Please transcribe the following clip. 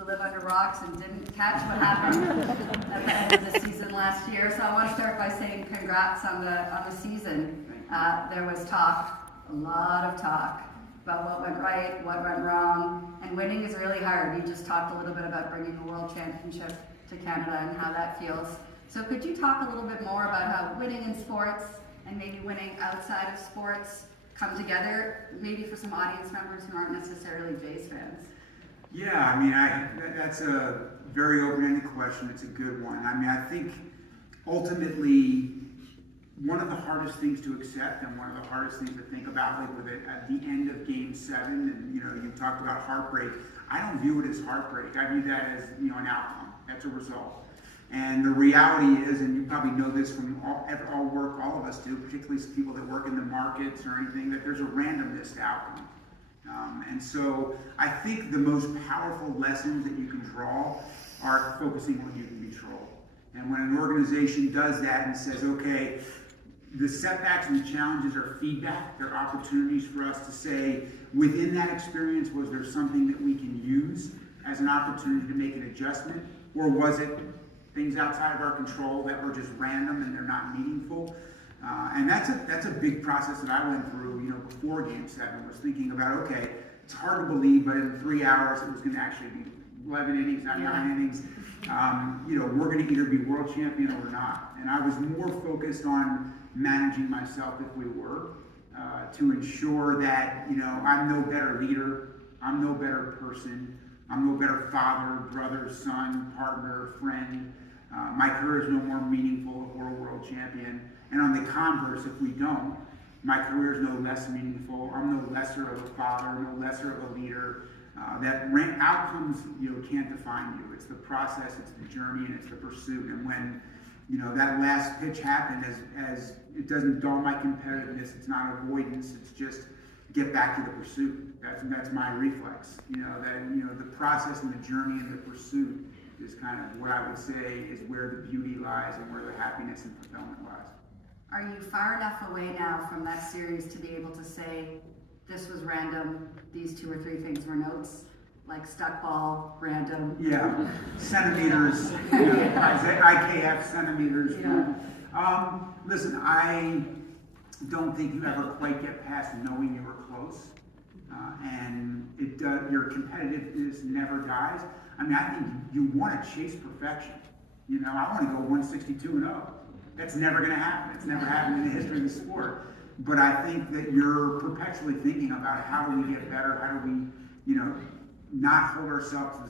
who live under rocks and didn't catch what happened at the end of the season last year. So I want to start by saying congrats on the season. There was talk, a lot of talk, about what went right, what went wrong, and winning is really hard. You just talked a little bit about bringing the World Championship to Canada and how that feels. So could you talk a little bit more about how winning in sports and maybe winning outside of sports come together, maybe for some audience members who aren't necessarily Jays fans? Yeah, I mean, that's a very open-ended question. It's a good one. I mean, I think ultimately one of the hardest things to accept and one of the hardest things to think about, like with it at the end of Game 7, and you talked about heartbreak. I don't view it as heartbreak. I view that as an outcome. That's a result. And the reality is, and you probably know this from all work all of us do, particularly people that work in the markets or anything, that there's a randomness to outcome. And so I think the most powerful lessons that you can draw are focusing on what you can control. And when an organization does that and says, okay, the setbacks and the challenges are feedback, they're opportunities for us to say, within that experience, was there something that we can use as an opportunity to make an adjustment? Or was it things outside of our control that were just random and they're not meaningful? And that's a big process that I went through, before Game 7, was thinking about, okay, it's hard to believe, but in 3 hours it was going to actually be 11 innings, not 9 innings. We're going to either be world champion or not. And I was more focused on managing myself if we were, to ensure that, I'm no better leader, I'm no better person, I'm no better father, brother, son, partner, friend. My career is no more meaningful if we're a world champion. And on the converse, if we don't, my career is no less meaningful. I'm no lesser of a father, no lesser of a leader. That outcomes, can't define you. It's the process, it's the journey, and it's the pursuit. And when, that last pitch happened, as it doesn't dull my competitiveness, it's not avoidance, it's just get back to the pursuit. That's my reflex. The process and the journey and the pursuit is kind of what I would say is where the beauty lies and where the happiness and fulfillment lies. Are you far enough away now from that series to be able to say, this was random, these 2 or 3 things were notes? Like stuck ball, random. Yeah, centimeters, IKF centimeters. Yeah. Listen, I don't think you ever quite get past knowing you were close. And your competitiveness never dies. I mean, I think you want to chase perfection. I want to go 162-0. That's never going to happen. It's never happened in the history of the sport. But I think that you're perpetually thinking about how do we get better? How do we, not hold ourselves to the